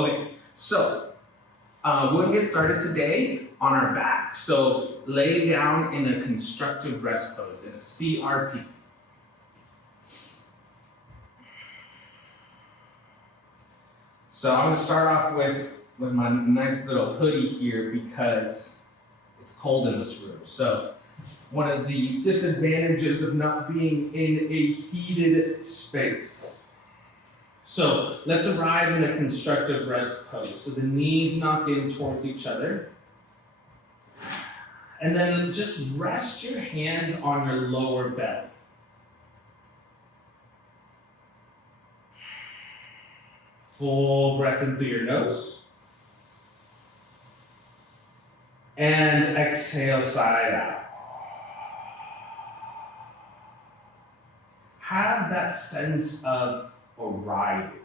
Okay, so we're gonna get started today on our back. So lay down in a constructive rest pose, in a CRP. So I'm gonna start off with my nice little hoodie here because it's cold in this room. So one of the disadvantages of not being in a heated space. So let's arrive in a constructive rest pose. So the knees knock in towards each other. And then just rest your hands on your lower belly. Full breath in through your nose. And exhale side out. Have that sense of arriving.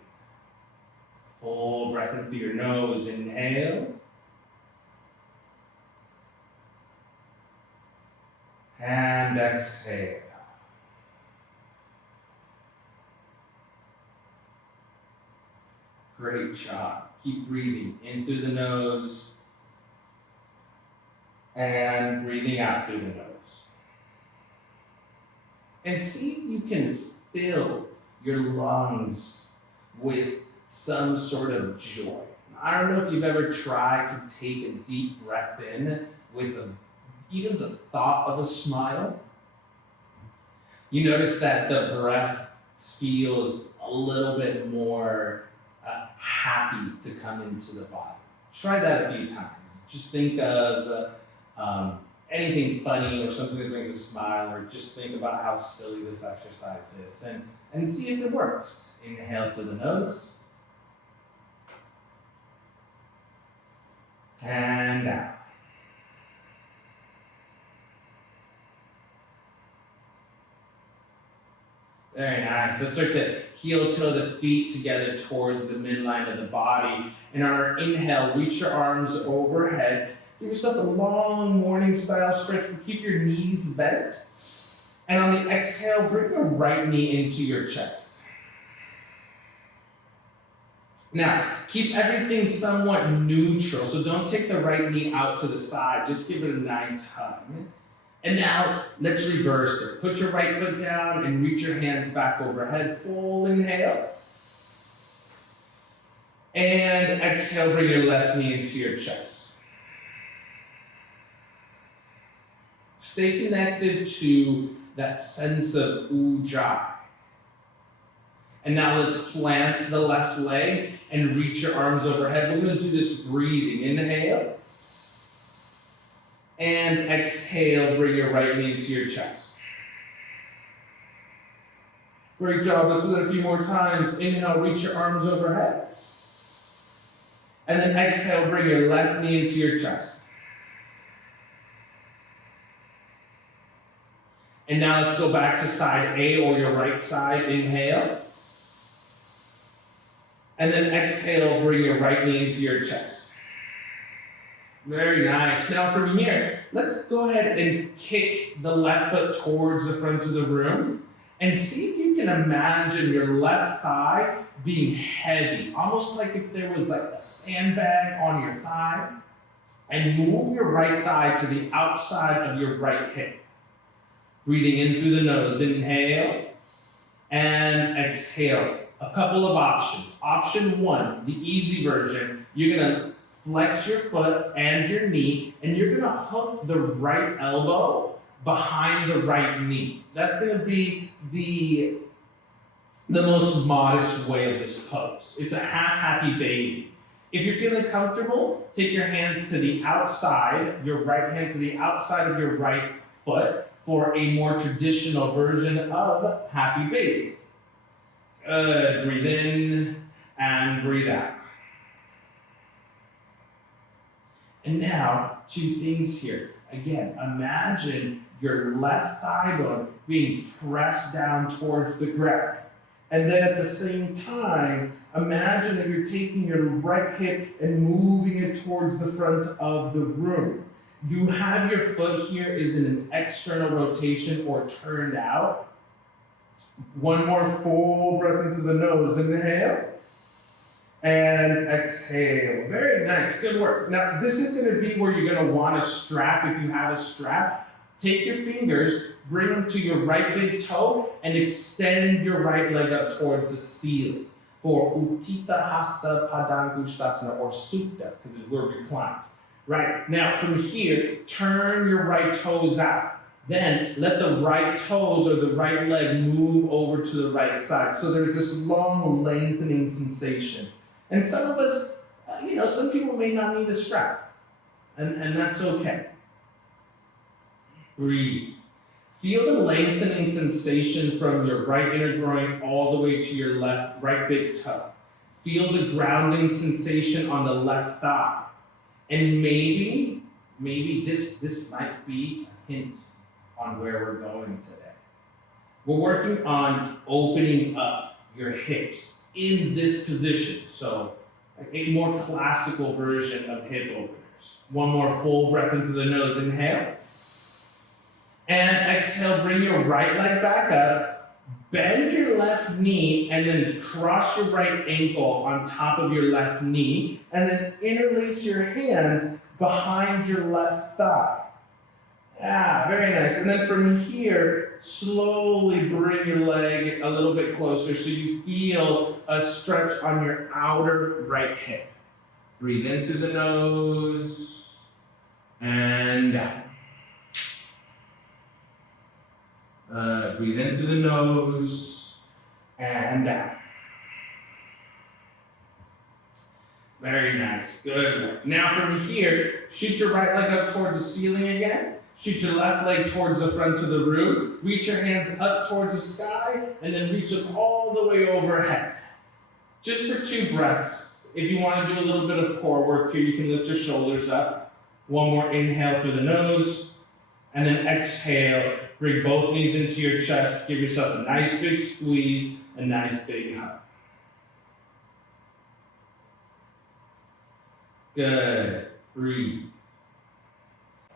Full breath in through your nose, inhale. And exhale. Great job. Keep breathing in through the nose and breathing out through the nose. And see if you can fill your lungs with some sort of joy. I don't know if you've ever tried to take a deep breath in with even the thought of a smile. You notice that the breath feels a little bit more happy to come into the body. Try that a few times. Just think of anything funny or something that brings a smile, or just think about how silly this exercise is and see if it works. Inhale through the nose and out. Very nice. Let's start to heel toe the feet together towards the midline of the body. And on our inhale, reach your arms overhead. Give yourself a long morning style stretch. Keep your knees bent. And on the exhale, bring your right knee into your chest. Now, keep everything somewhat neutral. So don't take the right knee out to the side. Just give it a nice hug. And now, let's reverse it. Put your right foot down and reach your hands back overhead. Full inhale. And exhale, bring your left knee into your chest. Stay connected to that sense of ujjayi. And now let's plant the left leg and reach your arms overhead. We're going to do this breathing. Inhale. And exhale, bring your right knee into your chest. Great job. Let's do that a few more times. Inhale, reach your arms overhead. And then exhale, bring your left knee into your chest. And now let's go back to side A or your right side. Inhale. And then exhale, bring your right knee into your chest. Very nice. Now from here, let's go ahead and kick the left foot towards the front of the room and see if you can imagine your left thigh being heavy, almost like if there was like a sandbag on your thigh, and move your right thigh to the outside of your right hip. Breathing in through the nose, inhale and exhale. A couple of options. Option one, the easy version, you're gonna flex your foot and your knee, and you're gonna hook the right elbow behind the right knee. That's gonna be the most modest way of this pose. It's a half happy baby. If you're feeling comfortable, take your hands to the outside, your right hand to the outside of your right foot for a more traditional version of happy baby. Good, breathe in and breathe out. And now, two things here. Again, imagine your left thigh bone being pressed down towards the ground. And then at the same time, imagine that you're taking your right hip and moving it towards the front of the room. You have your foot here is in an external rotation or turned out. One more full breath into the nose. Inhale. And exhale. Very nice. Good work. Now, this is going to be where you're going to want a strap if you have a strap. Take your fingers, bring them to your right big toe, and extend your right leg up towards the ceiling for Utthita Hasta Padangusthasana, or Supta, because we're reclined. Right. Now, from here, turn your right toes out. Then let the right toes or the right leg move over to the right side. So there's this long lengthening sensation. And some of us, some people may not need a strap. And that's okay. Breathe. Feel the lengthening sensation from your right inner groin all the way to your right big toe. Feel the grounding sensation on the left thigh. And maybe this might be a hint on where we're going today. We're working on opening up your hips in this position. So a more classical version of hip openers. One more full breath into the nose, inhale. And exhale, bring your right leg back up, bend your left knee, and then cross your right ankle on top of your left knee, and then interlace your hands behind your left thigh. Yeah, very nice. And then from here, slowly bring your leg a little bit closer so you feel a stretch on your outer right hip. Breathe in through the nose and out. Breathe in through the nose and out. Very nice. Good work. Now from here, shoot your right leg up towards the ceiling again. Shoot your left leg towards the front of the room. Reach your hands up towards the sky, and then reach them all the way overhead. Just for 2 breaths. If you want to do a little bit of core work here, you can lift your shoulders up. One more inhale through the nose, and then exhale. Bring both knees into your chest. Give yourself a nice big squeeze, a nice big hug. Good. Breathe.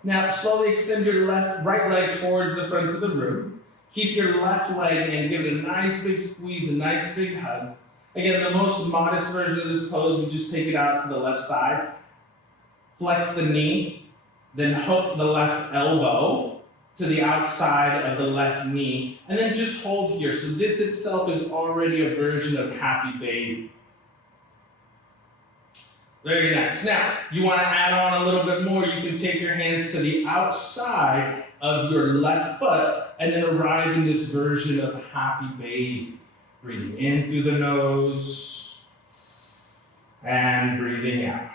Now, slowly extend your right leg towards the front of the room. Keep your left leg in. Give it a nice big squeeze, a nice big hug. Again, the most modest version of this pose, we just take it out to the left side. Flex the knee, then hook the left elbow to the outside of the left knee, and then just hold here. So this itself is already a version of happy baby. Very nice. Now, you want to add on a little bit more, you can take your hands to the outside of your left foot and then arrive in this version of happy baby. Breathing in through the nose and breathing out.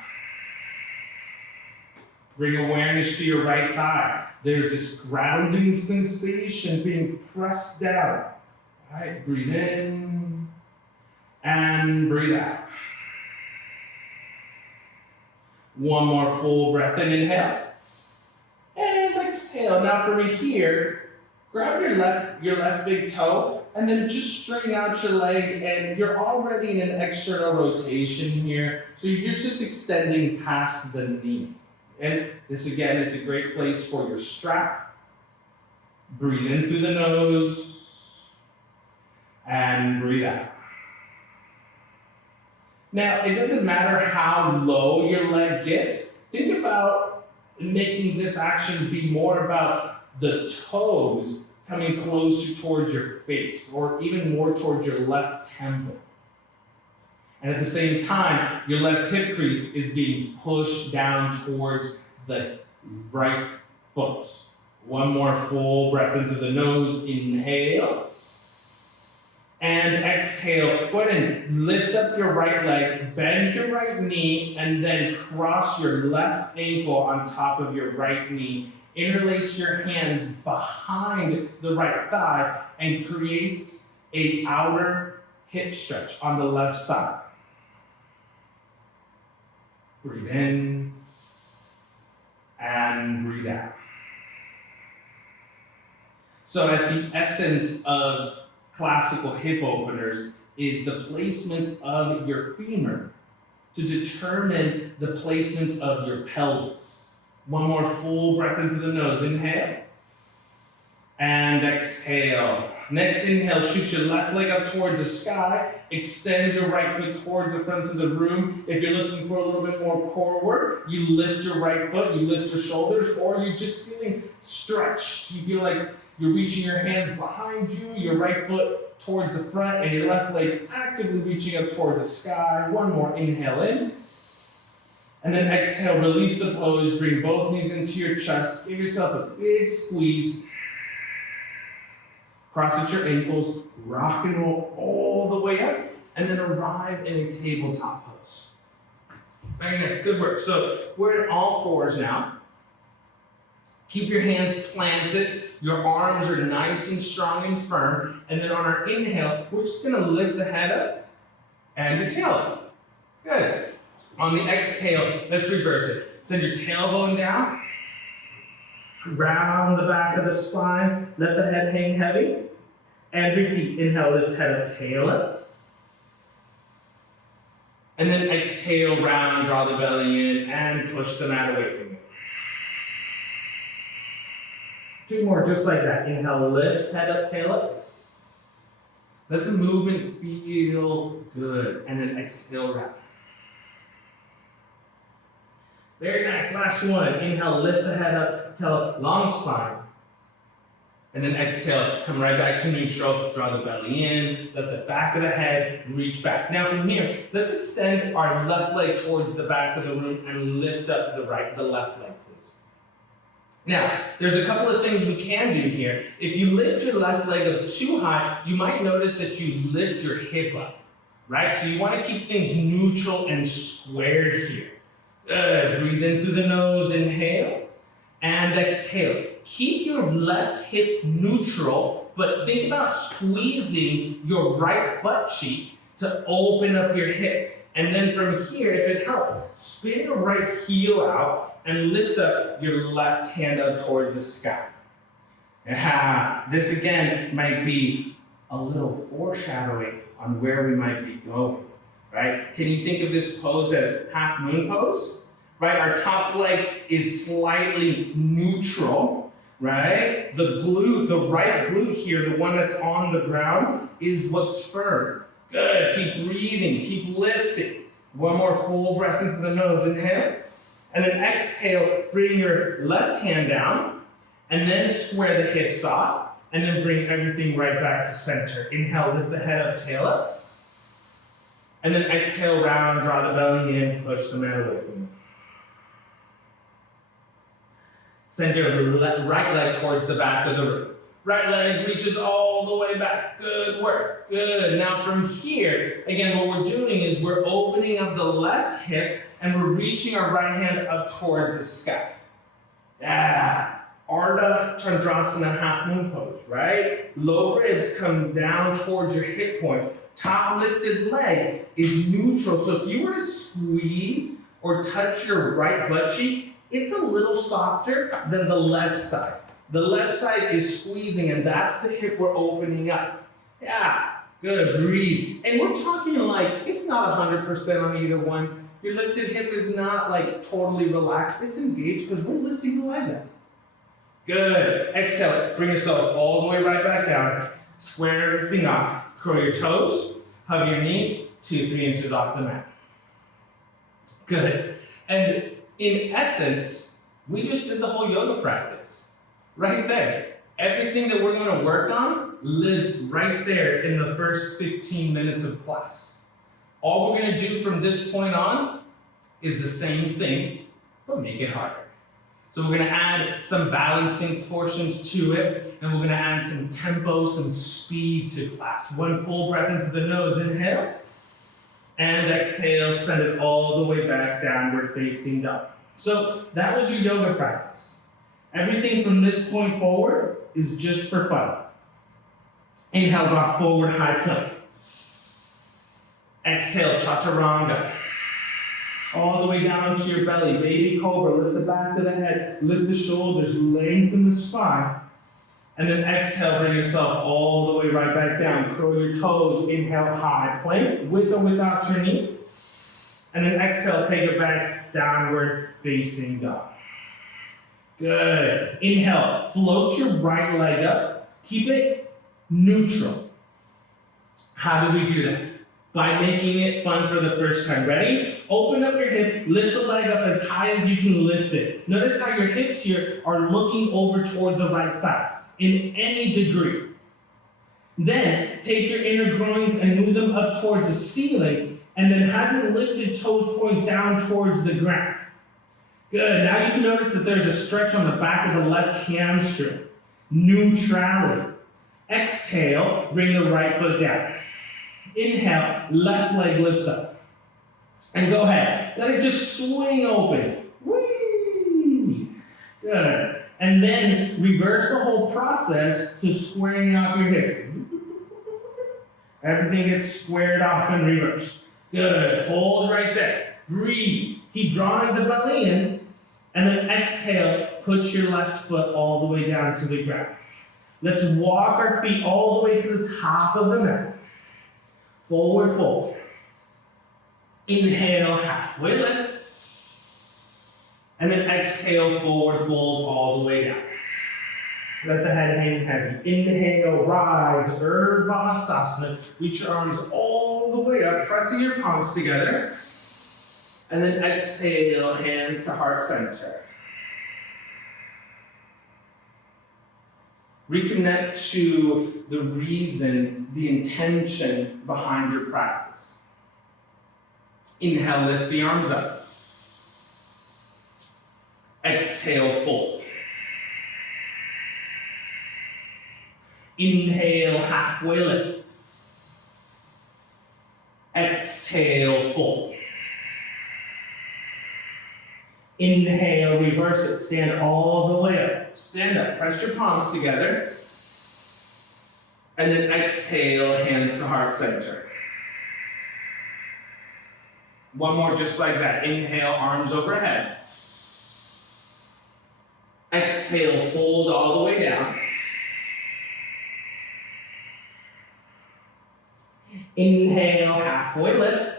Bring awareness to your right thigh. There's this grounding sensation being pressed down. All right, breathe in and breathe out. One more full breath in, inhale. And exhale. Now from here, grab your left big toe and then just straighten out your leg, and you're already in an external rotation here. So you're just extending past the knee. And this again is a great place for your strap. Breathe in through the nose and breathe out. Now, it doesn't matter how low your leg gets. Think about making this action be more about the toes coming closer towards your face, or even more towards your left temple. And at the same time, your left hip crease is being pushed down towards the right foot. One more full breath into the nose, inhale. And exhale. Go ahead and lift up your right leg, bend your right knee, and then cross your left ankle on top of your right knee. Interlace your hands behind the right thigh and create an outer hip stretch on the left side. Breathe in and breathe out. So at the essence of classical hip openers is the placement of your femur to determine the placement of your pelvis. One more full breath into the nose, inhale. And exhale. Next inhale, shoot your left leg up towards the sky. Extend your right foot towards the front of the room. If you're looking for a little bit more core work, you lift your right foot, you lift your shoulders, or you're just feeling stretched. You feel like you're reaching your hands behind you, your right foot towards the front, and your left leg actively reaching up towards the sky. One more inhale in. And then exhale, release the pose, bring both knees into your chest. Give yourself a big squeeze. Cross at your ankles, rock and roll all the way up, and then arrive in a tabletop pose. Very nice, good work. So we're in all fours now. Keep your hands planted. Your arms are nice and strong and firm. And then on our inhale, we're just gonna lift the head up and your tail up. Good. On the exhale, let's reverse it. Send your tailbone down. Round the back of the spine, let the head hang heavy, and repeat. Inhale, lift head up, tail up. And then exhale, round, draw the belly in, and push the mat away from you. Two more, just like that. Inhale, lift, head up, tail up. Let the movement feel good, and then exhale, round. Very nice, last one. Inhale, lift the head up, tail up, long spine. And then exhale, come right back to neutral, draw the belly in, let the back of the head reach back. Now from here, let's extend our left leg towards the back of the room and lift up the left leg, please. Now, there's a couple of things we can do here. If you lift your left leg up too high, you might notice that you lift your hip up, right? So you want to keep things neutral and squared here. Good. Breathe in through the nose, inhale, and exhale. Keep your left hip neutral, but think about squeezing your right butt cheek to open up your hip. And then from here, if it helps, spin your right heel out and lift up your left hand up towards the sky. This again might be a little foreshadowing on where we might be going. Right? Can you think of this pose as half moon pose? Right? Our top leg is slightly neutral, right? The glute, the right glute here, the one that's on the ground, is what's firm. Good. Keep breathing, keep lifting. One more full breath into the nose, inhale. And then exhale, bring your left hand down, and then square the hips off, and then bring everything right back to center. Inhale, lift the head up, tail up. And then exhale, round, draw the belly in, push the mat away from you. Send your right leg towards the back of the room. Right leg reaches all the way back. Good work, good. Now from here, again, what we're doing is we're opening up the left hip and we're reaching our right hand up towards the sky. Yeah. Ardha Chandrasana, half moon pose, right? Low ribs come down towards your hip point. Top lifted leg is neutral. So if you were to squeeze or touch your right butt cheek, it's a little softer than the left side. The left side is squeezing, and that's the hip we're opening up. Yeah, good, breathe. And we're talking like, it's not 100% on either one. Your lifted hip is not like totally relaxed. It's engaged because we're lifting the leg up. Good. Exhale, bring yourself all the way right back down. Square everything off. Curl your toes, hug your knees, 2-3 inches off the mat. Good. And in essence, we just did the whole yoga practice. Right there. Everything that we're going to work on lived right there in the first 15 minutes of class. All we're going to do from this point on is the same thing, but make it harder. So we're going to add some balancing portions to it, and we're going to add some tempo, some speed to class. One full breath into the nose, inhale, and exhale, send it all the way back downward facing dog. So that was your yoga practice. Everything from this point forward is just for fun. Inhale, rock forward, high plank. Exhale, chaturanga. All the way down to your belly. Baby cobra, lift the back of the head, lift the shoulders, lengthen the spine. And then exhale, bring yourself all the way right back down. Curl your toes, inhale, high plank, with or without your knees. And then exhale, take it back, downward facing dog. Good. Inhale, float your right leg up. Keep it neutral. How do we do that? By making it fun for the first time. Ready? Open up your hip, lift the leg up as high as you can lift it. Notice how your hips here are looking over towards the right side in any degree. Then take your inner groins and move them up towards the ceiling, and then have your lifted toes point down towards the ground. Good. Now you can notice that there's a stretch on the back of the left hamstring. Neutrality. Exhale, bring the right foot down. Inhale, left leg lifts up. And go ahead. Let it just swing open. Whee! Good. And then reverse the whole process to squaring off your hip. Everything gets squared off in reverse. Good. Hold right there. Breathe. Keep drawing the belly in. And then exhale, put your left foot all the way down to the ground. Let's walk our feet all the way to the top of the mat. Forward fold. Inhale, halfway lift. And then exhale, forward fold all the way down. Let the head hang heavy. Inhale, rise, Urdhva. Reach your arms all the way up, pressing your palms together. And then exhale, hands to heart center. Reconnect to the reason, the intention behind your practice. Inhale, lift the arms up. Exhale, fold. Inhale, halfway lift. Exhale, fold. Inhale, reverse it, stand all the way up. Stand up, press your palms together. And then exhale, hands to heart center. One more just like that. Inhale, arms overhead. Exhale, fold all the way down. Inhale, halfway lift.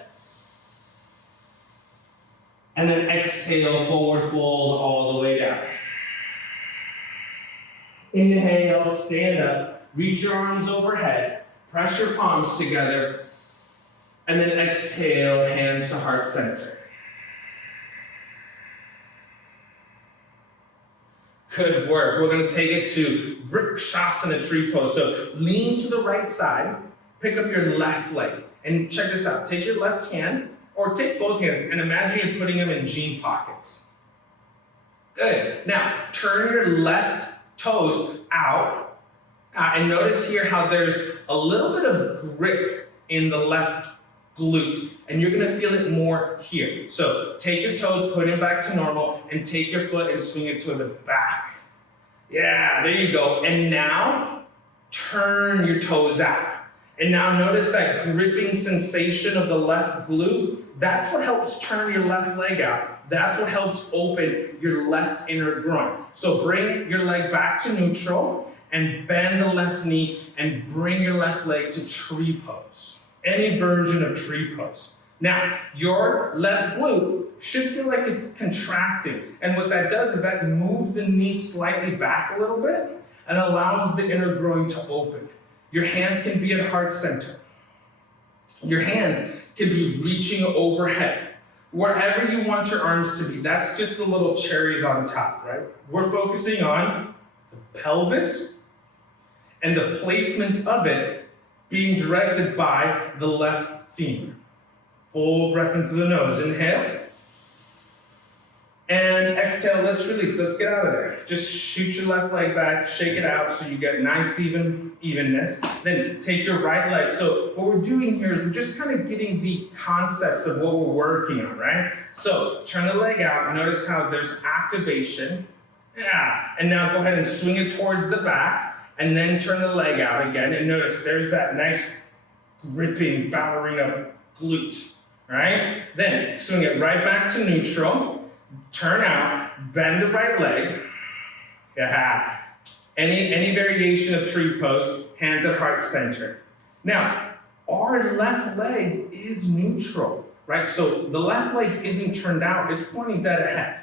And then exhale, forward fold all the way down. Inhale, stand up, reach your arms overhead, press your palms together, and then exhale, hands to heart center. Good work. We're going to take it to Vrikshasana tree pose. So lean to the right side, pick up your left leg, and check this out. Take your left hand, or take both hands, and imagine you're putting them in jean pockets. Good. Now, turn your left toes out, and notice here how there's a little bit of grip in the left glute, and you're gonna feel it more here. So take your toes, put them back to normal, and take your foot and swing it to the back. Yeah, there you go. And now, turn your toes out. And now notice that gripping sensation of the left glute. That's what helps turn your left leg out. That's what helps open your left inner groin. So bring your leg back to neutral and bend the left knee and bring your left leg to tree pose. Any version of tree pose. Now, your left glute should feel like it's contracting. And what that does is that moves the knee slightly back a little bit and allows the inner groin to open. Your hands can be at heart center. Your hands can be reaching overhead. Wherever you want your arms to be, that's just the little cherries on top, right? We're focusing on the pelvis and the placement of it being directed by the left femur. Full breath into the nose. Inhale. And exhale, let's release. Let's get out of there. Just shoot your left leg back, shake it out so you get nice evenness. Then take your right leg. So what we're doing here is we're just kind of getting the concepts of what we're working on, right? So turn the leg out. Notice how there's activation. Yeah. And now go ahead and swing it towards the back. And then turn the leg out again. And notice there's that nice gripping ballerina glute, right? Then swing it right back to neutral. Turn out, bend the right leg. Yeah. Any variation of tree pose, hands at heart center. Now, our left leg is neutral, right? So the left leg isn't turned out, it's pointing dead ahead.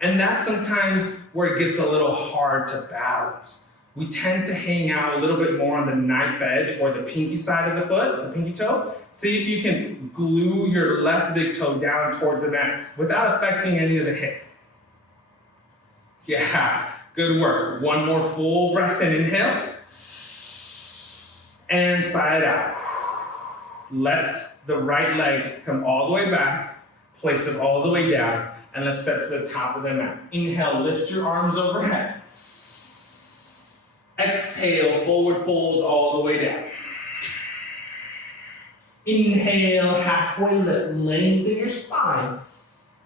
And that sometimes where it gets a little hard to balance. We tend to hang out a little bit more on the knife edge or the pinky side of the foot, the pinky toe. See if you can glue your left big toe down towards the mat without affecting any of the hip. Yeah, good work. One more full breath in, inhale. And side out. Let the right leg come all the way back, place it all the way down, and let's step to the top of the mat. Inhale, lift your arms overhead. Exhale, forward fold all the way down. Inhale, halfway lift, lengthen your spine.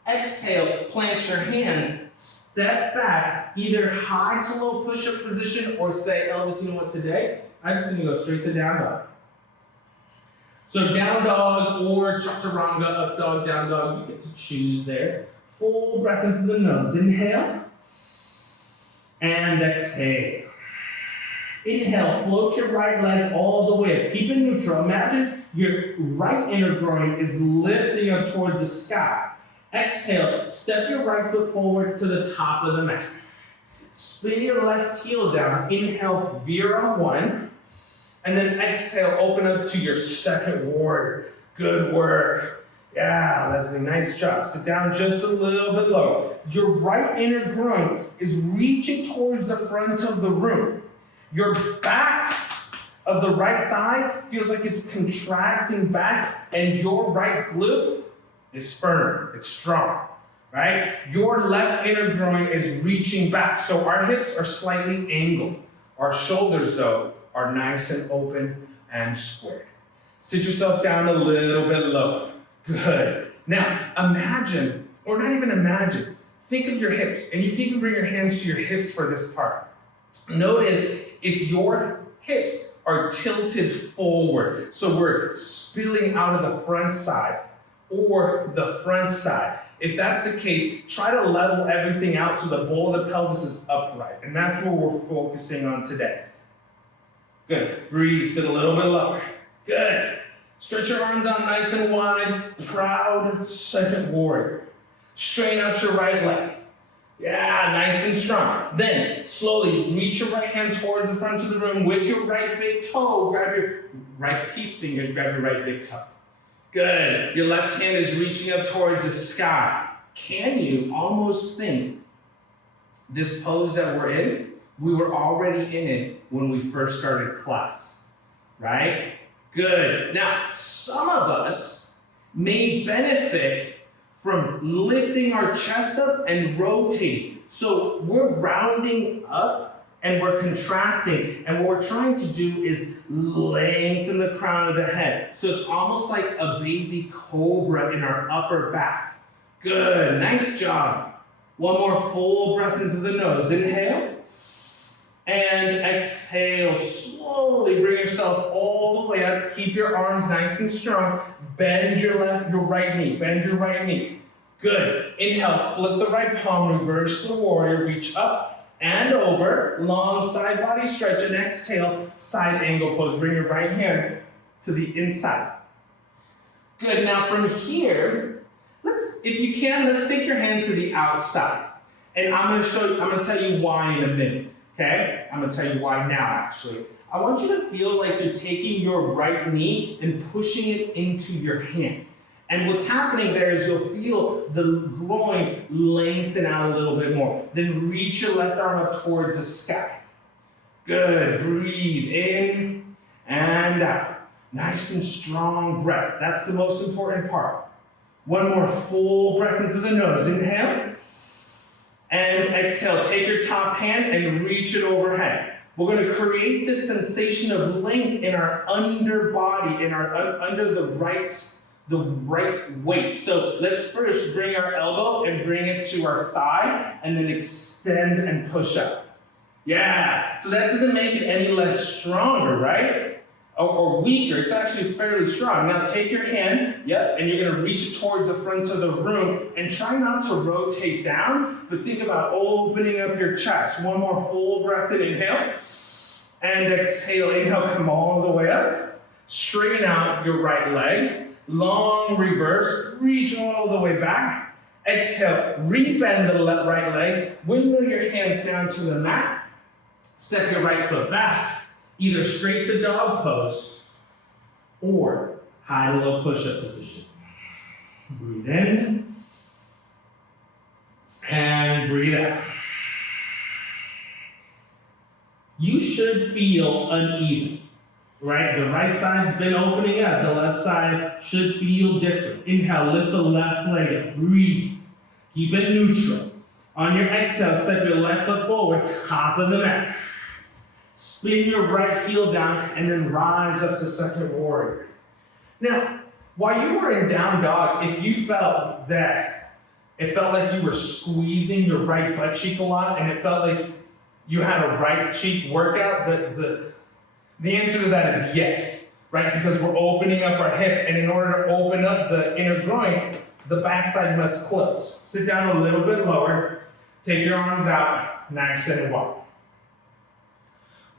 Exhale, plant your hands, step back, either high to low push-up position or say, Elvis, you know what, today, I'm just gonna go straight to down dog. So down dog or chaturanga, up dog, down dog, you get to choose there. Full breath into the nose, inhale, and exhale. Inhale, float your right leg all the way up. Keep it neutral. Imagine your right inner groin is lifting up towards the sky. Exhale, step your right foot forward to the top of the mat. Spin your left heel down. Inhale, Vira 1. And then exhale, open up to your second warrior. Good work. Yeah, Leslie, nice job. Sit down just a little bit low. Your right inner groin is reaching towards the front of the room. Your back of the right thigh feels like it's contracting back, and your right glute is firm, it's strong, right? Your left inner groin is reaching back, so our hips are slightly angled. Our shoulders, though, are nice and open and squared. Sit yourself down a little bit lower. Good. Now, imagine, or not even imagine, think of your hips, and you can even bring your hands to your hips for this part. Notice if your hips are tilted forward, so we're spilling out of the front side or the front side. If that's the case, try to level everything out so the bowl of the pelvis is upright, and that's what we're focusing on today. Good. Breathe, sit a little bit lower. Good. Stretch your arms out nice and wide. Proud second warrior. Straighten out your right leg. Yeah, nice and strong. Then, slowly reach your right hand towards the front of the room with your right big toe. Grab your right peace fingers, grab your right big toe. Good. Your left hand is reaching up towards the sky. Can you almost think this pose that we're in, we were already in it when we first started class, right? Good. Now, some of us may benefit from lifting our chest up and rotating. So we're rounding up and we're contracting. And what we're trying to do is lengthen the crown of the head. So it's almost like a baby cobra in our upper back. Good, nice job. One more full breath into the nose. Inhale. And exhale. Slowly bring yourself all the way up. Keep your arms nice and strong. Bend your right knee. Bend your right knee. Good. Inhale, flip the right palm, reverse the warrior, reach up and over, long side body stretch, and exhale, side angle pose. Bring your right hand to the inside. Good. Now from here, if you can, let's take your hand to the outside. And I'm going to tell you why in a minute. Okay? I'm going to tell you why now, actually. I want you to feel like you're taking your right knee and pushing it into your hand. And what's happening there is you'll feel the groin lengthen out a little bit more. Then reach your left arm up towards the sky. Good. Breathe in and out. Nice and strong breath. That's the most important part. One more full breath into the nose. Inhale. And exhale. Take your top hand and reach it overhead. We're going to create this sensation of length in our underbody, in our under the right waist. So let's first bring our elbow and bring it to our thigh, and then extend and push up. Yeah. So that doesn't make it any less stronger, right? Or weaker. It's actually fairly strong. Now take your hand, and you're going to reach it towards the front of the room, and try not to rotate down, but think about opening up your chest. One more full breath in, inhale, and exhale. Inhale, come all the way up. Straighten out your right leg. Long reverse, reach all the way back. Exhale, rebend the right leg, windmill your hands down to the mat, step your right foot back, either straight to dog pose or high to low push-up position. Breathe in and breathe out. You should feel uneven, right? The right side's been opening up, the left side should feel different. Inhale, lift the left leg up, breathe. Keep it neutral. On your exhale, step your left foot forward, top of the mat. Spin your right heel down and then rise up to second warrior. Now, while you were in down dog, if you felt that it felt like you were squeezing your right butt cheek a lot and it felt like you had a right cheek workout, the answer to that is yes, right? Because we're opening up our hip, and in order to open up the inner groin, the backside must close. Sit down a little bit lower, take your arms out, nice and wide.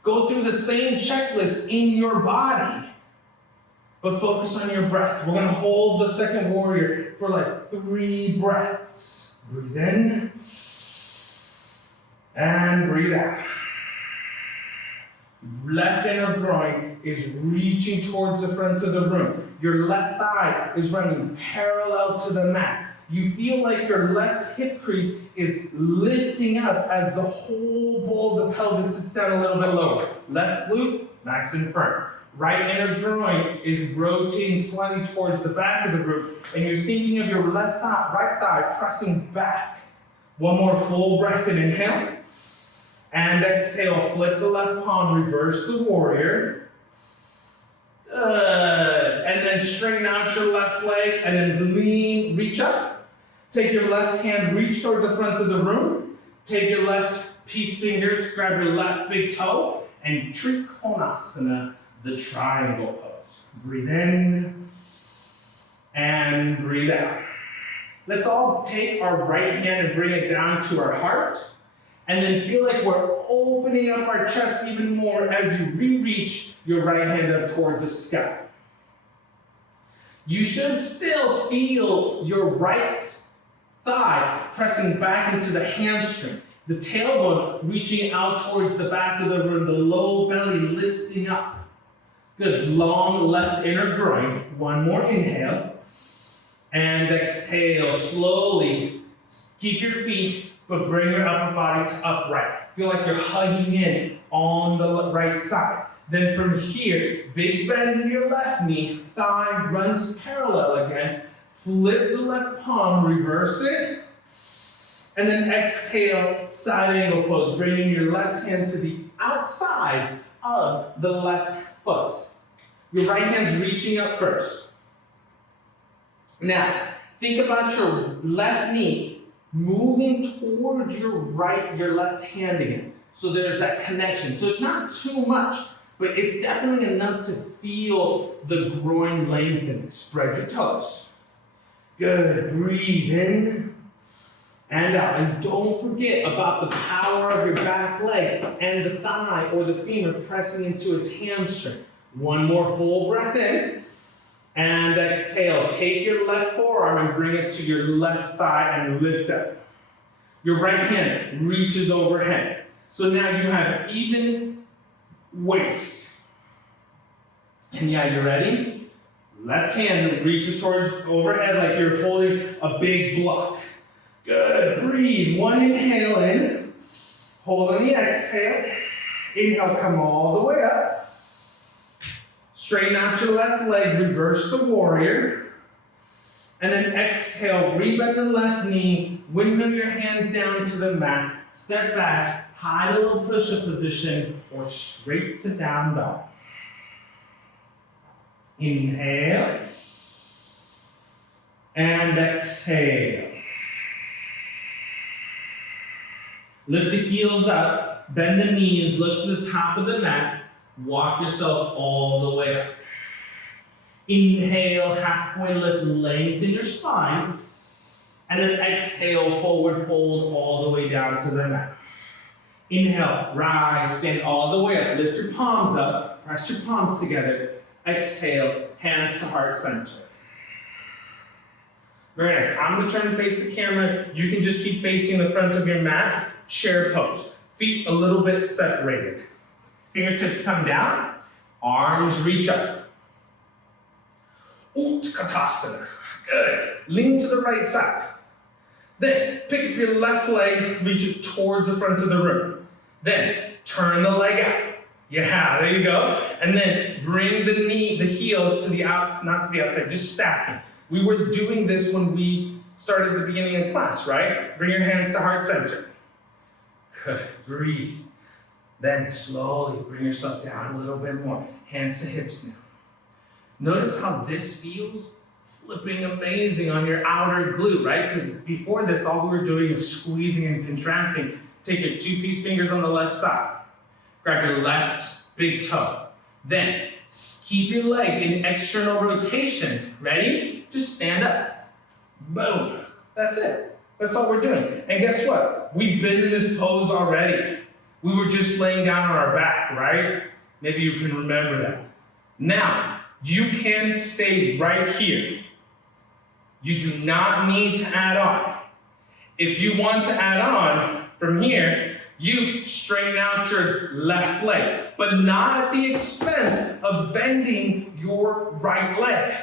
Go through the same checklist in your body, but focus on your breath. We're gonna hold the second warrior for like 3 breaths. Breathe in and breathe out. Left inner groin is reaching towards the front of the room. Your left thigh is running parallel to the mat. You feel like your left hip crease is lifting up as the whole bowl of the pelvis sits down a little bit lower. Left glute, nice and firm. Right inner groin is rotating slightly towards the back of the room, and you're thinking of your right thigh pressing back. One more full breath in, inhale. And exhale, flip the left palm, reverse the warrior. And then straighten out your left leg, and then lean, reach up. Take your left hand, reach towards the front of the room. Take your left peace fingers, grab your left big toe, and Trikonasana, the triangle pose. Breathe in and breathe out. Let's all take our right hand and bring it down to our heart. And then feel like we're opening up our chest even more as you re-reach your right hand up towards the sky. You should still feel your right thigh pressing back into the hamstring, the tailbone reaching out towards the back of the room, the low belly lifting up. Good, long left inner groin. One more inhale. And exhale, slowly. Keep your feet, but bring your upper body to upright. Feel like you're hugging in on the right side. Then from here, big bend in your left knee, thigh runs parallel again. Flip the left palm, reverse it. And then exhale, side angle pose, bringing your left hand to the outside of the left foot. Your right hand's reaching up first. Now, think about your left knee moving towards your left hand again. So there's that connection. So it's not too much, but it's definitely enough to feel the groin lengthening. Spread your toes. Good, breathe in and out. And don't forget about the power of your back leg and the thigh or the femur pressing into its hamstring. One more full breath in. And exhale, take your left forearm and bring it to your left thigh and lift up. Your right hand reaches overhead. So now you have even waist. And yeah, you ready? Left hand reaches towards overhead like you're holding a big block. Good, breathe. One inhale in. Hold on the exhale. Inhale, come all the way up. Straighten out your left leg, reverse the warrior. And then exhale, rebend the left knee, windmill your hands down to the mat, step back, high to low push-up position, or straight to down dog. Inhale. And exhale. Lift the heels up, bend the knees, look to the top of the mat. Walk yourself all the way up. Inhale, halfway lift, lengthen your spine. And then exhale, forward fold all the way down to the mat. Inhale, rise, stand all the way up. Lift your palms up, press your palms together. Exhale, hands to heart center. Very nice. I'm gonna turn and face the camera. You can just keep facing the front of your mat. Chair pose. Feet a little bit separated. Fingertips come down. Arms reach up. Utkatasana. Good. Lean to the right side. Then pick up your left leg, reach it towards the front of the room. Then turn the leg out. Yeah, there you go. And then bring the heel to the not to the outside, just stacking. We were doing this when we started at the beginning of class, right? Bring your hands to heart center. Good. Breathe. Then slowly bring yourself down a little bit more. Hands to hips now. Notice how this feels flipping amazing on your outer glute, right? Because before this, all we were doing is squeezing and contracting. Take your 2-piece fingers on the left side. Grab your left big toe. Then keep your leg in external rotation. Ready? Just stand up. Boom. That's it. That's all we're doing. And guess what? We've been in this pose already. We were just laying down on our back, right? Maybe you can remember that. Now, you can stay right here. You do not need to add on. If you want to add on from here, you straighten out your left leg, but not at the expense of bending your right leg.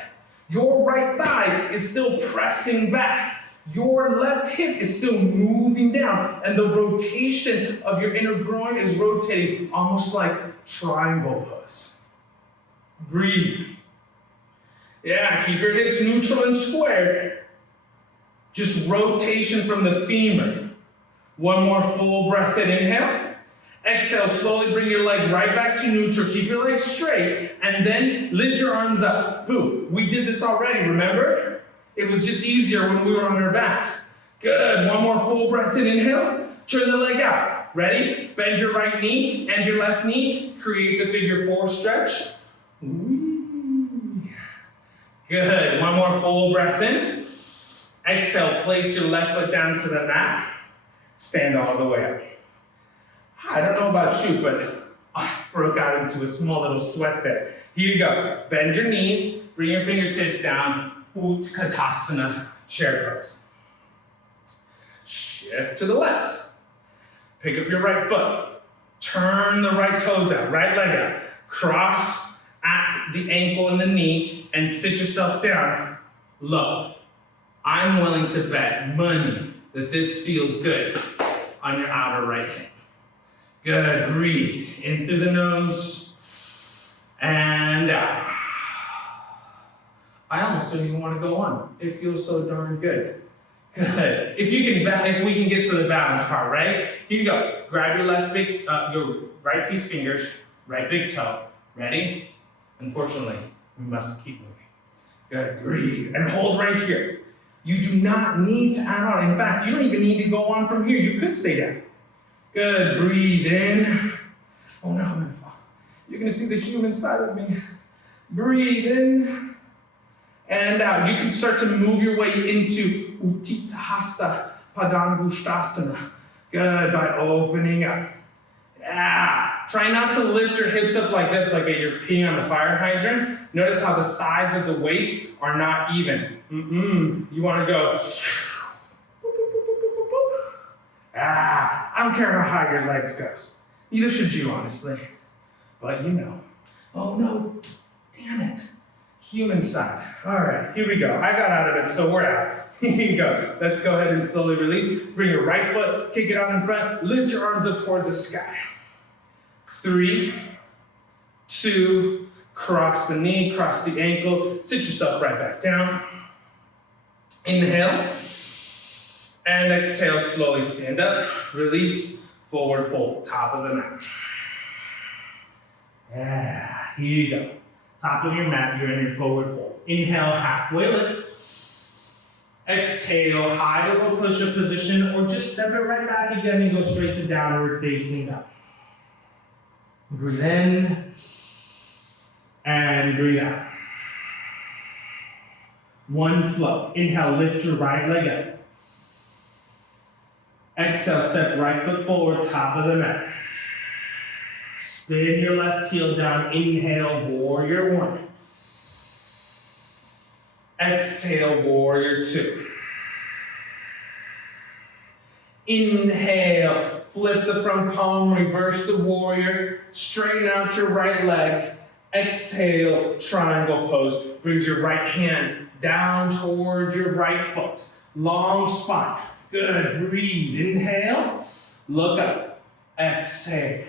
Your right thigh is still pressing back. Your left hip is still moving down, and the rotation of your inner groin is rotating almost like triangle pose. Breathe. Yeah, keep your hips neutral and square. Just rotation from the femur. One more full breath in, inhale. Exhale, slowly bring your leg right back to neutral. Keep your legs straight, and then lift your arms up. Boom. We did this already, remember? It was just easier when we were on our back. Good. One more full breath in, inhale. Turn the leg out. Ready? Bend your right knee and your left knee. Create the figure 4 stretch. Good. One more full breath in. Exhale, place your left foot down to the mat. Stand all the way up. I don't know about you, but I broke out into a small little sweat there. Here you go. Bend your knees, bring your fingertips down. Utkatasana, chair pose. Shift to the left. Pick up your right foot. Turn the right toes out, right leg out. Cross at the ankle and the knee and sit yourself down low. I'm willing to bet money that this feels good on your outer right hip. Good, breathe in through the nose and out. I almost don't even want to go on. It feels so darn good. Good. If we can get to the balance part, right? Here you go. Grab your your right piece fingers, right big toe. Ready? Unfortunately, we must keep moving. Good, breathe and hold right here. You do not need to add on. In fact, you don't even need to go on from here. You could stay down. Good, breathe in. Oh no, I'm gonna fall. You're gonna see the human side of me. Breathe in and out. You can start to move your way into Utthita Hasta Padangusthasana. Good, by opening up. Yeah. Try not to lift your hips up like this, like you're peeing on a fire hydrant. Notice how the sides of the waist are not even. You want to go. I don't care how high your legs go. Neither should you, honestly. But you know. Oh no, damn it. Human side. All right, here we go. I got out of it, so we're out. Here you go. Let's go ahead and slowly release. Bring your right foot, kick it out in front. Lift your arms up towards the sky. 3, 2, cross the knee, cross the ankle, sit yourself right back down. Inhale, and exhale, slowly stand up, release, forward fold, top of the mat. Yeah, here you go. Top of your mat, you're in your forward fold. Inhale, halfway lift. Exhale, high to low push-up position, or just step it right back again and go straight to downward facing dog. Breathe in and breathe out. One flow. Inhale, lift your right leg up. Exhale, step right foot forward, top of the mat. Spin your left heel down. Inhale, warrior 1. Exhale, warrior two. Inhale, flip the front palm, reverse the warrior, straighten out your right leg. Exhale, triangle pose. Brings your right hand down toward your right foot. Long spine. Good, breathe. Inhale, look up. Exhale.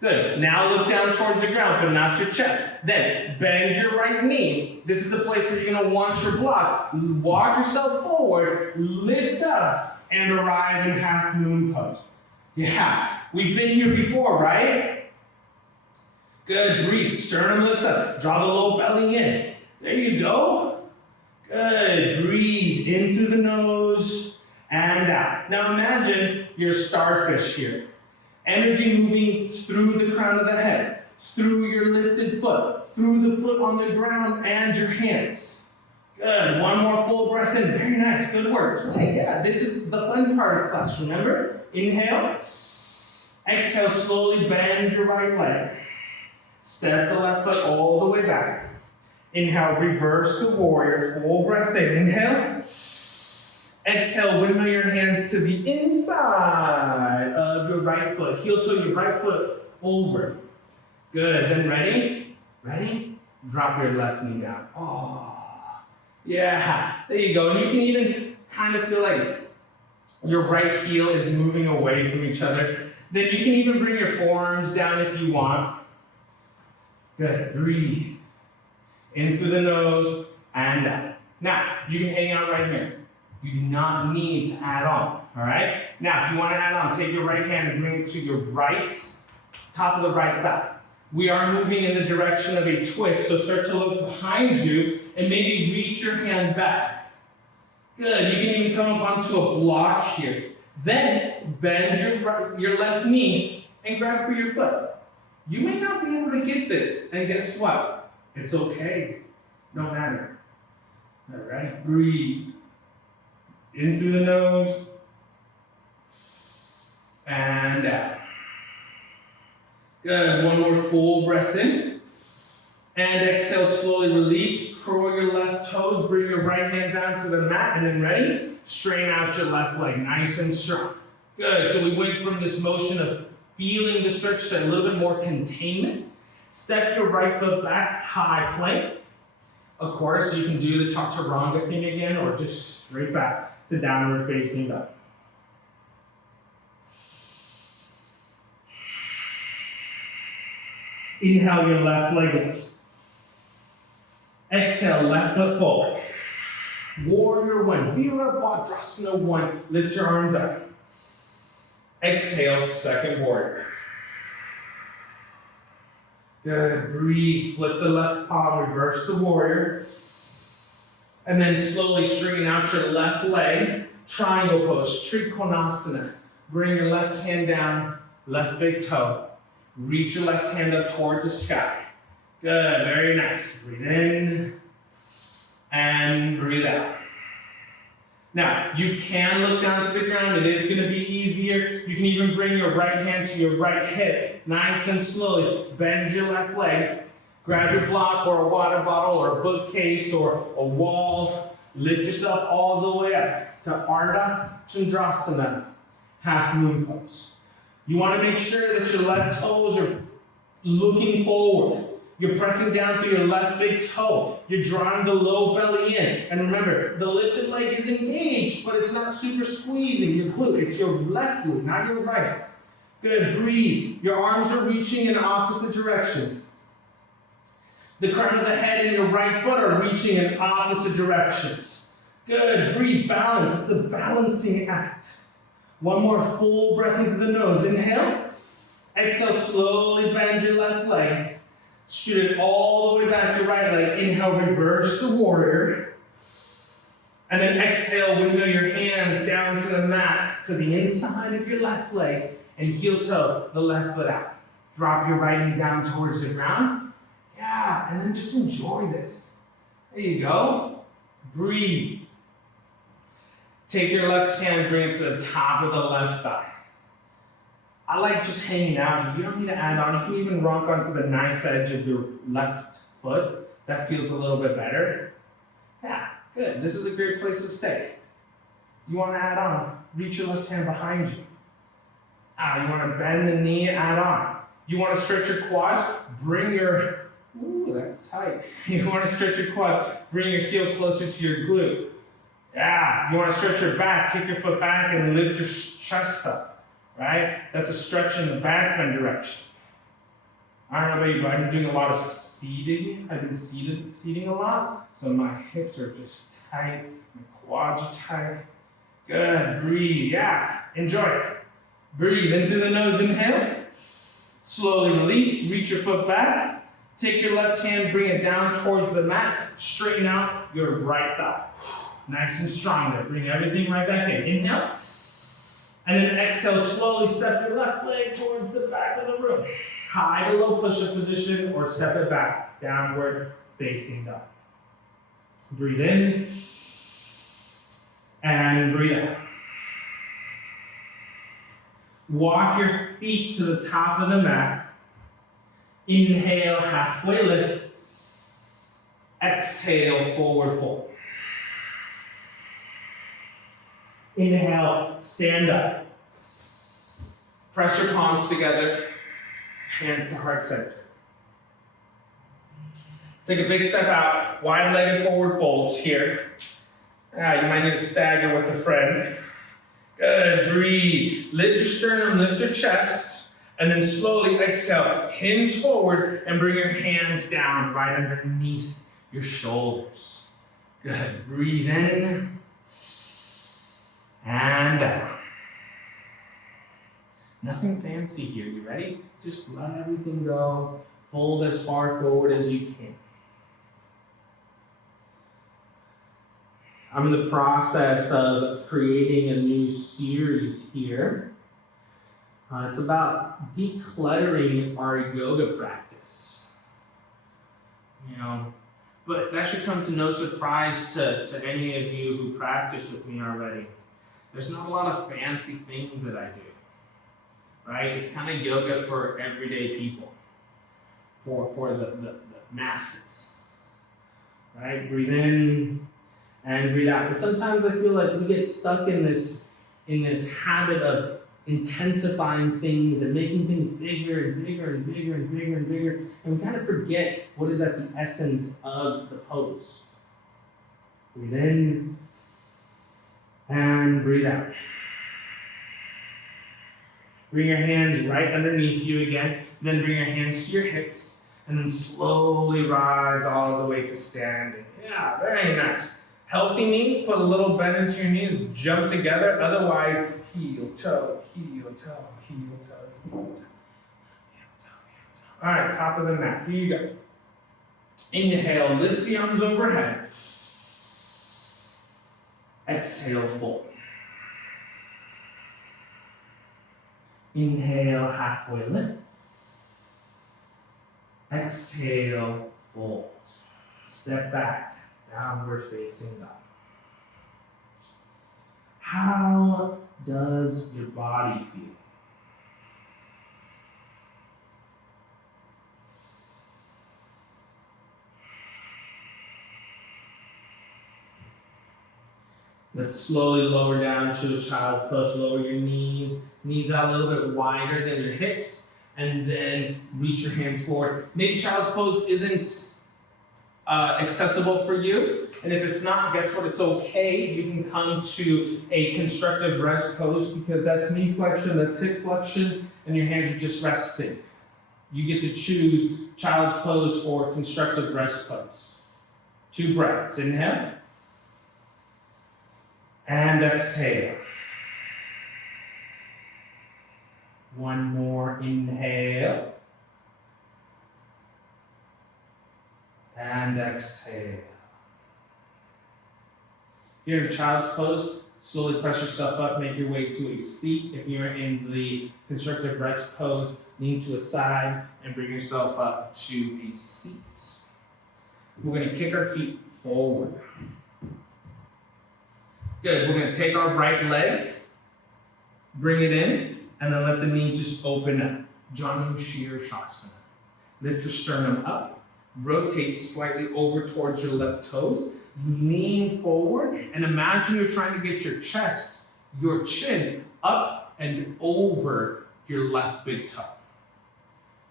Good, now look down towards the ground, but not your chest. Then, bend your right knee. This is the place where you're gonna want your block. Walk yourself forward, lift up, and arrive in half moon pose. Yeah, we've been here before, right? Good, breathe, sternum lifts up. Draw the low belly in. There you go. Good, breathe in through the nose and out. Now imagine you're a starfish here. Energy moving through the crown of the head, through your lifted foot, through the foot on the ground and your hands. Good, one more full breath in, very nice, good work. Play, yeah, this is the fun part of class, remember? Inhale, exhale, slowly bend your right leg. Step the left foot all the way back. Inhale, reverse the warrior, full breath in, inhale. Exhale, windmill your hands to the inside of your right foot. Heel toe your right foot over. Good, then ready? Ready? Drop your left knee down. Oh, yeah, there you go. And you can even kind of feel like your right heel is moving away from each other. Then you can even bring your forearms down if you want. Good, breathe. In through the nose and out. Now, you can hang out right here. You do not need to add on, all right? Now, if you want to add on, take your right hand and bring it to your right, top of the right thigh. We are moving in the direction of a twist, so start to look behind you and maybe reach your hand back. Good, you can even come up onto a block here. Then, bend your left knee and grab for your foot. You may not be able to get this, and guess what? It's okay, no matter. All right, breathe. In through the nose, and out. Good, one more full breath in. And exhale, slowly release, curl your left toes, bring your right hand down to the mat, and then ready? Straighten out your left leg, nice and strong. Good, so we went from this motion of feeling the stretch to a little bit more containment. Step your right foot back, high plank. Of course, you can do the chaturanga thing again, or just straight back to downward facing dog. Inhale, your left leg lifts. Exhale, left foot forward. Warrior one, Virabhadrasana one. Lift your arms up. Exhale, second warrior. Good, breathe. Flip the left palm, reverse the warrior. And then slowly straighten out your left leg. Triangle pose, Trikonasana. Bring your left hand down, left big toe. Reach your left hand up towards the sky. Good, very nice. Breathe in and breathe out. Now, you can look down to the ground. It is going to be easier. You can even bring your right hand to your right hip. Nice and slowly. Bend your left leg. Grab your block or a water bottle or a bookcase or a wall. Lift yourself all the way up to Ardha Chandrasana, half moon pose. You want to make sure that your left toes are looking forward. You're pressing down through your left big toe. You're drawing the low belly in. And remember, the lifted leg is engaged, but it's not super squeezing your glute. It's your left glute, not your right. Good, breathe. Your arms are reaching in opposite directions. The crown of the head and your right foot are reaching in opposite directions. Good, breathe, balance. It's a balancing act. One more full breath into the nose. Inhale. Exhale, slowly bend your left leg. Shoot it all the way back your right leg. Inhale, reverse the warrior. And then exhale, windmill your hands down to the mat, to the inside of your left leg, and heel toe the left foot out. Drop your right knee down towards the ground. Yeah, and then just enjoy this. There you go. Breathe. Take your left hand, bring it to the top of the left thigh. I like just hanging out here. You don't need to add on. You can even rock onto the knife edge of your left foot. That feels a little bit better. Yeah, Good. This is a great place to stay. You want to add on. Reach your left hand behind you. You want to bend the knee, add on. You want to stretch your quads, bring your, ooh, that's tight. You want to stretch your quad, bring your heel closer to your glute. Yeah, you want to stretch your back, kick your foot back and lift your chest up, right? That's a stretch in the back bend direction. I don't know about you, but I've been doing a lot of seating. I've been seating a lot, so my hips are just tight, my quads are tight. Good, breathe, yeah, enjoy it. Breathe in through the nose, inhale. Slowly release, reach your foot back. Take your left hand, bring it down towards the mat. Straighten out your right thigh. Nice and strong there. Bring everything right back in. Inhale. And then exhale, slowly step your left leg towards the back of the room. High to low push-up position or step it back. Downward facing dog. Breathe in. And breathe out. Walk your feet to the top of the mat. Inhale, halfway lift. Exhale, forward fold. Inhale, stand up. Press your palms together, hands to heart center. Take a big step out, wide-legged forward folds here. You might need to stagger with a friend. Good, breathe. Lift your sternum, lift your chest, and then slowly exhale. Hinge forward and bring your hands down right underneath your shoulders. Good, breathe in and out. Nothing fancy here, you ready? Just let everything go. Fold as far forward as you can. I'm in the process of creating a new series here. It's about decluttering our yoga practice. But that should come to no surprise to any of you who practice with me already. There's not a lot of fancy things that I do, right? It's kind of yoga for everyday people, for the masses, right? Breathe in and breathe out. But sometimes I feel like we get stuck in this habit of intensifying things and making things bigger and bigger and bigger and bigger and bigger, and we kind of forget what is at the essence of the pose. Breathe in and breathe out. Bring your hands right underneath you again, then bring your hands to your hips, and then slowly rise all the way to standing. Yeah, very nice. Healthy knees, put a little bend into your knees, jump together, otherwise heel, toe, heel, toe, heel, toe, heel, toe, heel, toe, heel, toe. All right, top of the mat, here you go. Inhale, lift the arms overhead. Exhale, fold. Inhale, halfway lift. Exhale, fold. Step back, downward facing dog. How does your body feel? Let's slowly lower down to a child's pose. Lower your knees out a little bit wider than your hips, and then reach your hands forward. Maybe child's pose isn't accessible for you, and if it's not, guess what? It's okay. You can come to a constructive rest pose, because that's knee flexion, that's hip flexion, and your hands are just resting. You get to choose child's pose or constructive rest pose. 2 breaths. Inhale. And exhale. 1 more. Inhale. And exhale. If you're in a child's pose, slowly press yourself up, make your way to a seat. If you're in the constructive rest pose, lean to a side and bring yourself up to a seat. We're going to kick our feet forward. Good. We're going to take our right leg, bring it in, and then let the knee just open up. Janu Shirshasana. Lift your sternum up. Rotate slightly over towards your left toes. lean forward and imagine you're trying to get your chest, your chin up and over your left big toe.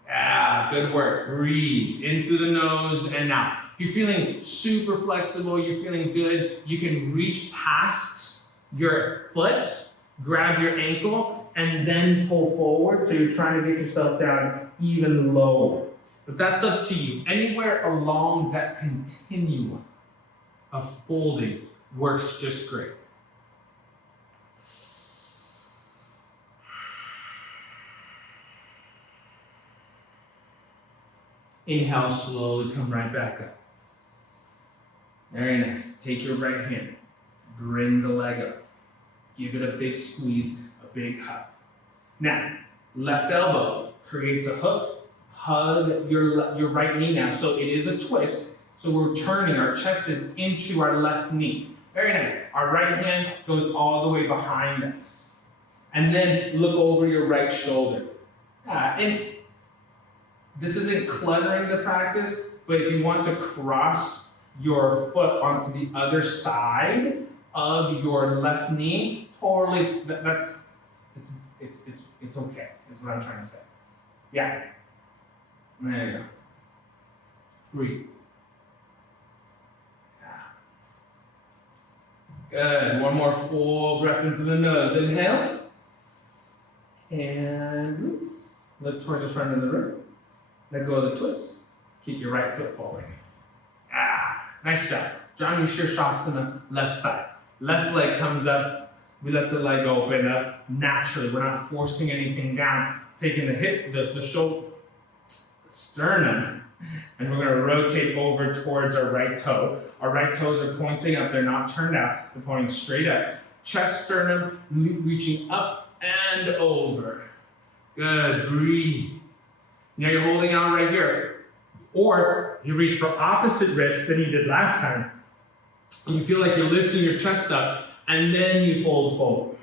Yeah, good work. Breathe in through the nose and out. If you're feeling super flexible, you're feeling good, you can reach past your foot, grab your ankle, and then pull forward. So you're trying to get yourself down even lower. But that's up to you. Anywhere along that continuum of folding works just great. Inhale, slowly come right back up. Very nice. Take your right hand, bring the leg up. Give it a big squeeze, a big hug. Now, left elbow creates a hook. Hug your right knee now. So it is a twist. So we're turning, our chest is into our left knee. Very nice. Our right hand goes all the way behind us. And then look over your right shoulder. And this isn't cluttering the practice, but if you want to cross your foot onto the other side of your left knee, totally, it's okay, is what I'm trying to say. Yeah. There you go. Breathe. Yeah. Good. One more full breath into the nose. Inhale. And release. Look towards the front of the room. Let go of the twist. Kick your right foot forward. Nice job. Janu Shirshasana, left side. Left leg comes up. We let the leg open up naturally. We're not forcing anything down. Taking the hip, the shoulder, the sternum, and we're going to rotate over towards our right toe. Our right toes are pointing up. They're not turned out. They're pointing straight up. Chest, sternum, reaching up and over. Good. Breathe. Now you're holding out right here. Or you reach for opposite wrist than you did last time. And you feel like you're lifting your chest up, and then you fold forward.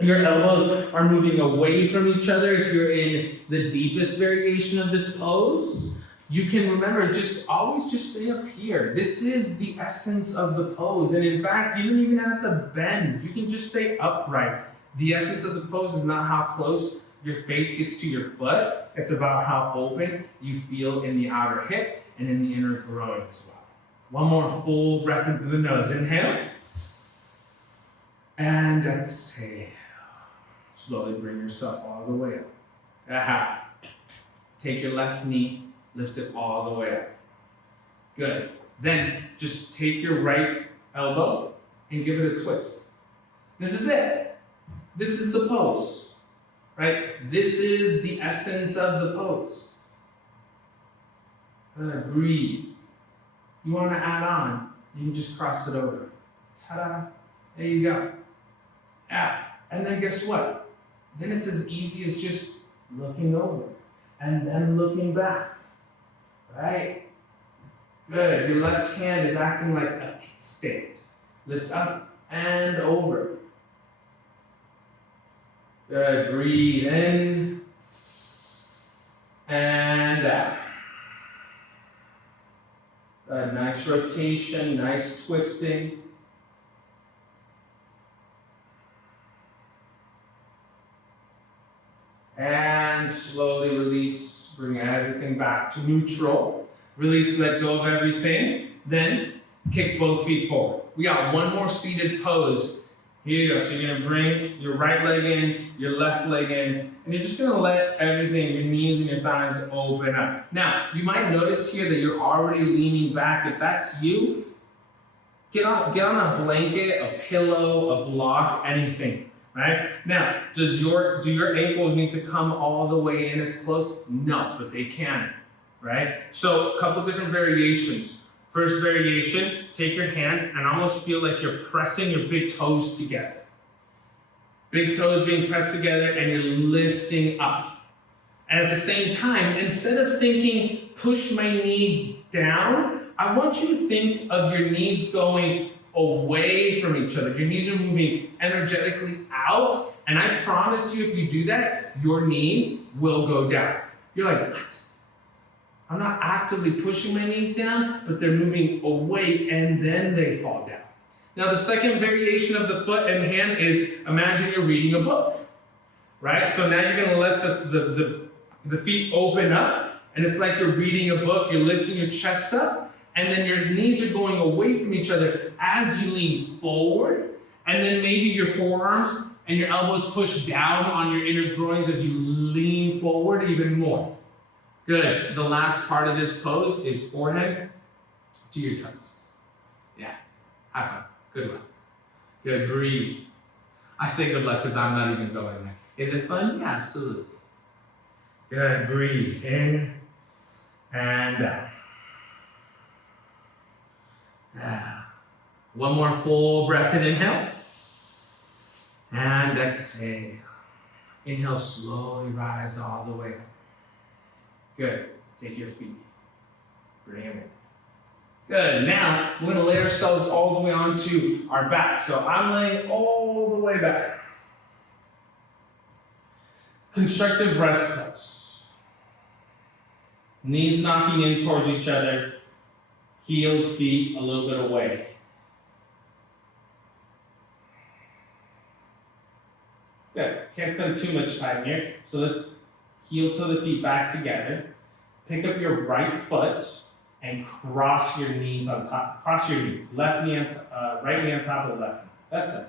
Your elbows are moving away from each other if you're in the deepest variation of this pose. You can remember, always stay up here. This is the essence of the pose. And in fact, you don't even have to bend. You can just stay upright. The essence of the pose is not how close your face gets to your foot. It's about how open you feel in the outer hip and in the inner groin as well. One more full breath into the nose. Inhale. And exhale. Slowly bring yourself all the way up. Aha. Take your left knee, lift it all the way up. Good. Then just take your right elbow and give it a twist. This is it. This is the pose, right? This is the essence of the pose. Breathe. You want to add on, you can just cross it over. Ta-da. There you go. Yeah. And then guess what? Then it's as easy as just looking over and then looking back, right? Good. Your left hand is acting like a kickstand. Lift up and over. Good. Breathe in and out. Good. Nice rotation, nice twisting. And slowly release, bring everything back to neutral. Release, let go of everything. Then kick both feet forward. We got one more seated pose. Here you go. So you're going to bring your right leg in, your left leg in, and you're just going to let everything, your knees and your thighs open up. Now, you might notice here that you're already leaning back. If that's you, get on a blanket, a pillow, a block, anything. Right? Now, do your ankles need to come all the way in as close? No, but they can, right? So a couple different variations. First variation, take your hands and almost feel like you're pressing your big toes together. Big toes being pressed together and you're lifting up. And at the same time, instead of thinking, push my knees down, I want you to think of your knees going away from each other. Your knees are moving energetically out, and I promise you, if you do that, your knees will go down. You're like, what? I'm not actively pushing my knees down, but they're moving away and then they fall down. Now the second variation of the foot and hand is, imagine you're reading a book, right? So now you're gonna let the feet open up, and it's like you're reading a book, you're lifting your chest up, and then your knees are going away from each other as you lean forward, and then maybe your forearms and your elbows push down on your inner groins as you lean forward even more. Good. The last part of this pose is forehead to your toes. Yeah. Have fun. Good luck. Good. Breathe. I say good luck because I'm not even going there. Is it fun? Yeah, absolutely. Good. Breathe in and out. Yeah. One more full breath in. Inhale. And exhale. Inhale, slowly rise all the way up. Good. Take your feet. Bring them in. Good. Now, we're going to lay ourselves all the way onto our back. So I'm laying all the way back. Constructive rest pose. Knees knocking in towards each other. Heels, feet a little bit away. Good. Can't spend too much time here. So let's heel to the feet back together. Pick up your right foot and cross your knees on top. Cross your knees. Left knee on right knee on top of the left knee. That's it.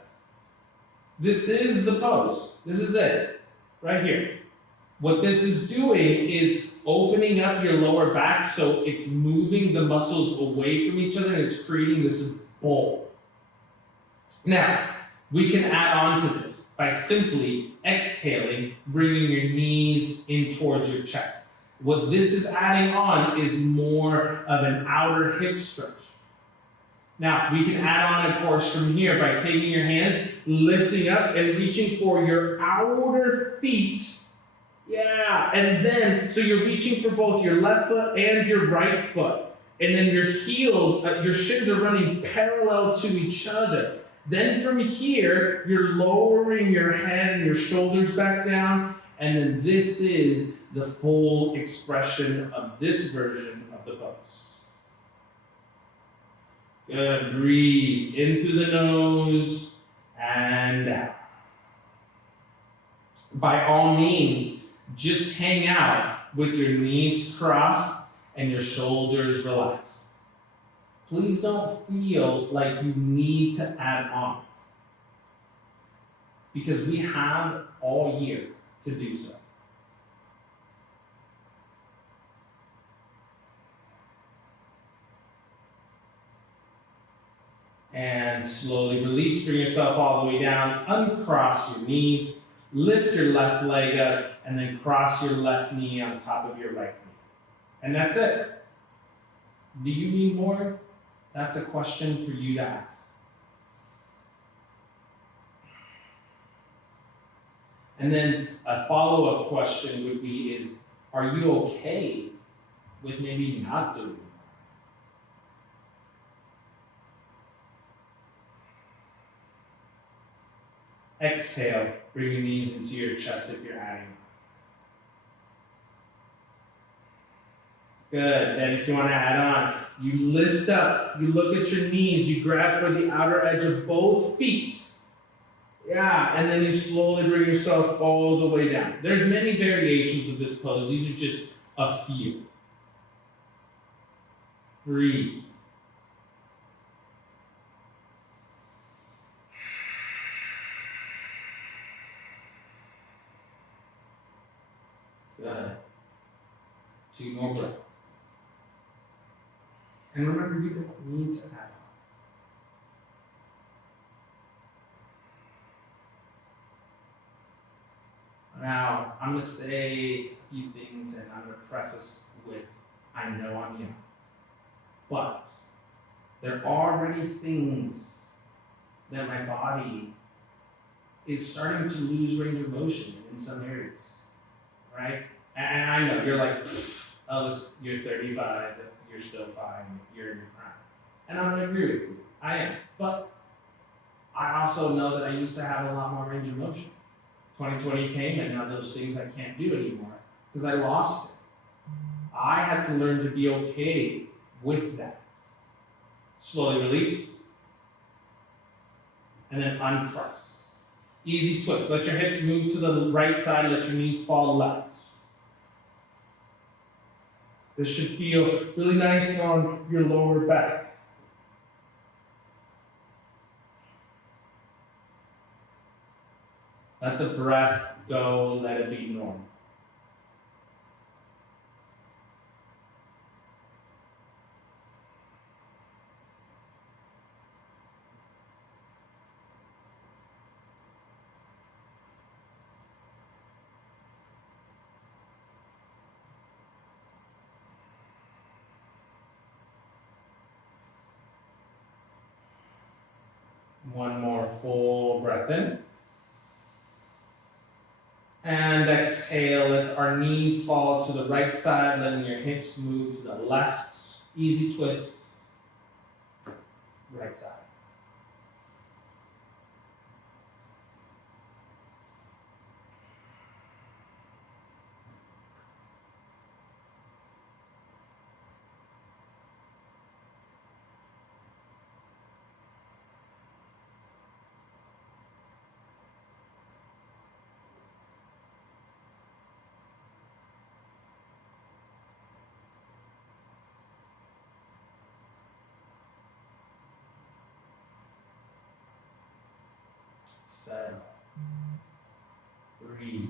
This is the pose. This is it. Right here. What this is doing is opening up your lower back so it's moving the muscles away from each other and it's creating this bowl. Now, we can add on to this by simply exhaling, bringing your knees in towards your chest. What this is adding on is more of an outer hip stretch. Now, we can add on, of course, from here by taking your hands, lifting up and reaching for your outer feet. Yeah, and then, so you're reaching for both your left foot and your right foot. And then your heels, your shins are running parallel to each other. Then from here, you're lowering your head and your shoulders back down. And then this is the full expression of this version of the pose. Good. Breathe in through the nose and out. By all means, just hang out with your knees crossed and your shoulders relaxed. Please don't feel like you need to add on, because we have all year to do so. And slowly release, bring yourself all the way down, uncross your knees, lift your left leg up, and then cross your left knee on top of your right knee. And that's it. Do you need more? That's a question for you to ask. And then a follow-up question would be are you okay with maybe not doing more? Exhale, bring your knees into your chest if you're adding. Good. Then if you want to add on, you lift up, you look at your knees, you grab for the outer edge of both feet. Yeah, and then you slowly bring yourself all the way down. There's many variations of this pose. These are just a few. Breathe. Good. 2 more breaths. And remember, you don't need to add on. Now, I'm going to say a few things, and I'm going to preface with, I know I'm young. But there are already things that my body is starting to lose range of motion in some areas, right? And I know, you're like, Elvis, you're 35, you're still fine, you're in your prime. And I'm gonna agree with you, I am. But I also know that I used to have a lot more range of motion. 2020 came and now those things I can't do anymore because I lost it. I had to learn to be okay with that. Slowly release, and then uncross. Easy twist. Let your hips move to the right side, let your knees fall left. This should feel really nice on your lower back. Let the breath go, let it be normal. One more full breath in. And exhale, let our knees fall to the right side, letting your hips move to the left. Easy twist, right side. Settle. Breathe.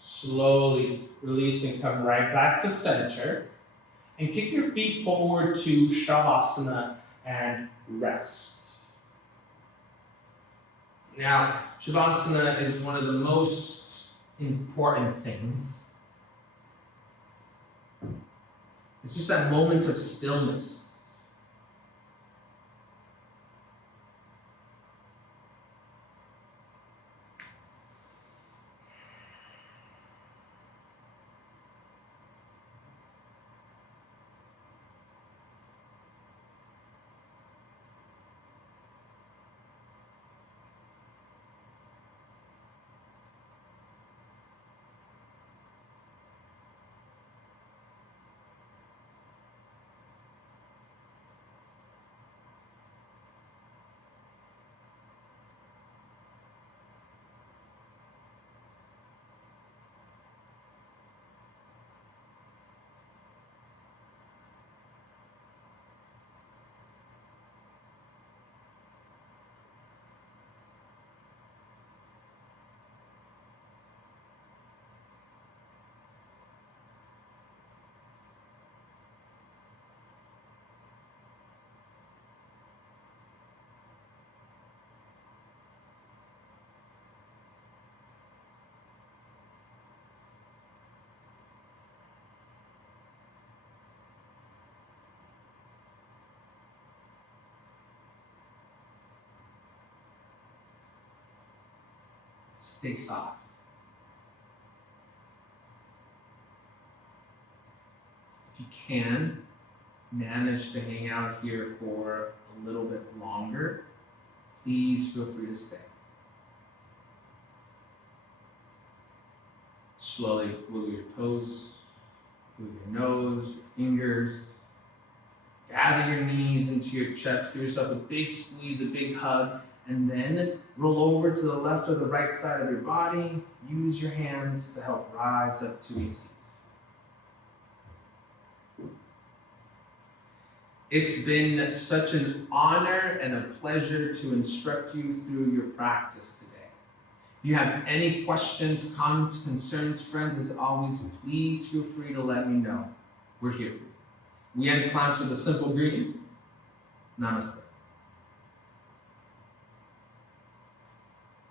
Slowly releasing, come right back to center. And kick your feet forward to Shavasana and rest. Now, Shavasana is one of the most important things. It's just that moment of stillness. Stay soft. If you can manage to hang out here for a little bit longer, please feel free to stay. Slowly wiggle your toes, wiggle your nose, your fingers. Gather your knees into your chest, give yourself a big squeeze, a big hug, and then roll over to the left or the right side of your body. Use your hands to help rise up to a seat. It's been such an honor and a pleasure to instruct you through your practice today. If you have any questions, comments, concerns, friends, as always, please feel free to let me know. We're here for you. We end class with a simple greeting. Namaste.